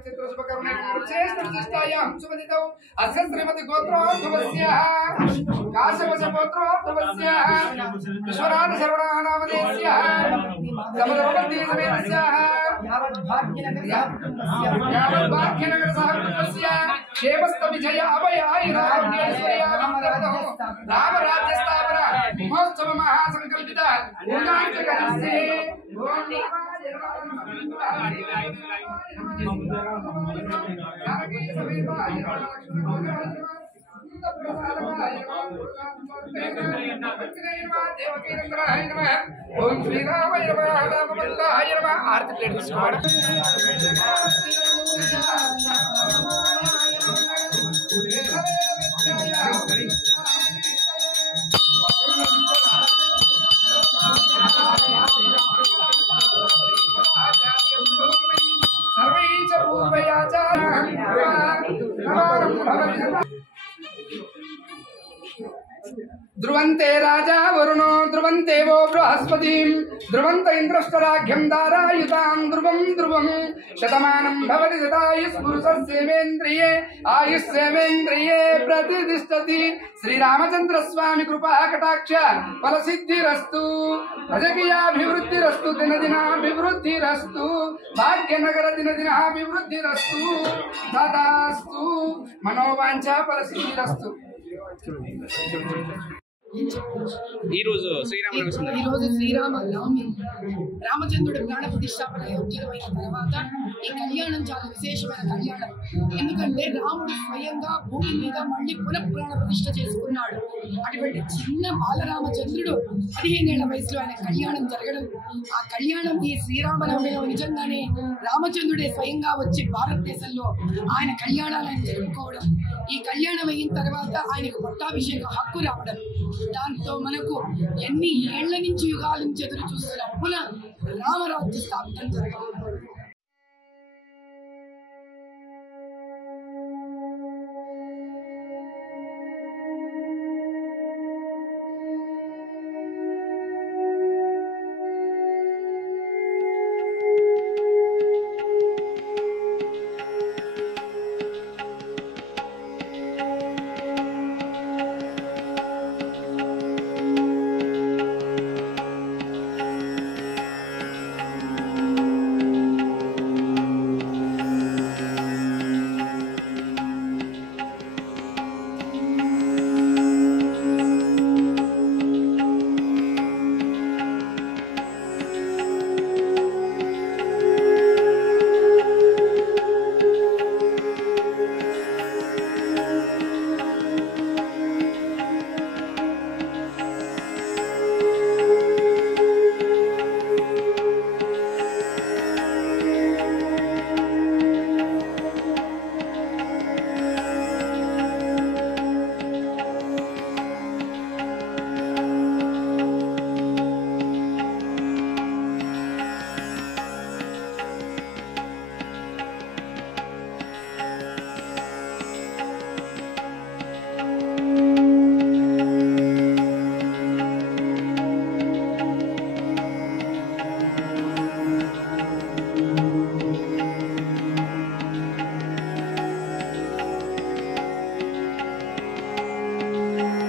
नक्षत्र शुभकर्णे श्रेष्ठ प्रतिष्ठायां शुभदितौ अस्य श्रीमती गोत्रोद्भवस्याः काश्यपस्य गोत्रोद्भवस्याः विश्वनाथ सर्वनाम नामधेयस्याः समदर्भवती समेतस्याः यावत् भाग्यनगर सहकुटुम्बस्य क्षेमस्त विजय अभय आयुरारोग्यैश्वर्याभिवृद्धौ राम राज्य स्थापना महोत्सव महासंकल्पित पूजाञ्च करिष्ये ओम ओम श्री रामाय नमः रामभद्राय नमः आरती प्लेट తీసుకోవాలి सर्वैः पूर्वयाचार्यः ध्रुवन्ते राजा वरुणो ध्रुवन्ते वो बृहस्पति ध्रुवन्त इंद्रष्टराघ्यं दारायुतां ध्रुवं ध्रुवं शतमानं भवति शतायुष्पुरुषस्येवेन्द्रिये आयुष्येवेन्द्रिये प्रतिष्ठति श्रीरामचंद्र स्वामी कृपा कटाक्ष फलसिद्धिरस्तु भजकीयाभिवृद्धिरस्तु दिनदिनाभिवृद्धिरस्तु भाग्यनगर दिनदिनाभिवृद्धिरस्तु तदास्तु मनोवांఛा फलसिद्धिरस्तु శ్రీరామ నవమి రామచంద్రుడి ప్రాణ ప్రతిష్టాపన అయోధ్యమైన తర్వాత ఈ కళ్యాణం చాలా విశేషమైన కళ్యాణం. ఎందుకంటే రాముడు స్వయంగా భూమి మీద మళ్ళీ పునఃప్రాణ ప్రతిష్ఠ చేసుకున్నాడు. అటువంటి చిన్న బాలరామచంద్రుడు 15 ఏళ్ల వయసులో ఆయన కళ్యాణం జరగడం, ఆ కళ్యాణం ఈ శ్రీరామనవమిలో నిజంగానే రామచంద్రుడే స్వయంగా వచ్చి భారతదేశంలో ఆయన కళ్యాణాలను జరుపుకోవడం, ఈ కళ్యాణం అయిన తర్వాత ఆయనకు పట్టాభిషేక హక్కు రావడం, దాంతో మనకు ఎన్ని ఏళ్ల నుంచి యుగాల నుంచి ఎదురు చూస్తున్న పునః రామరాజ్య స్థాపన జరగడం.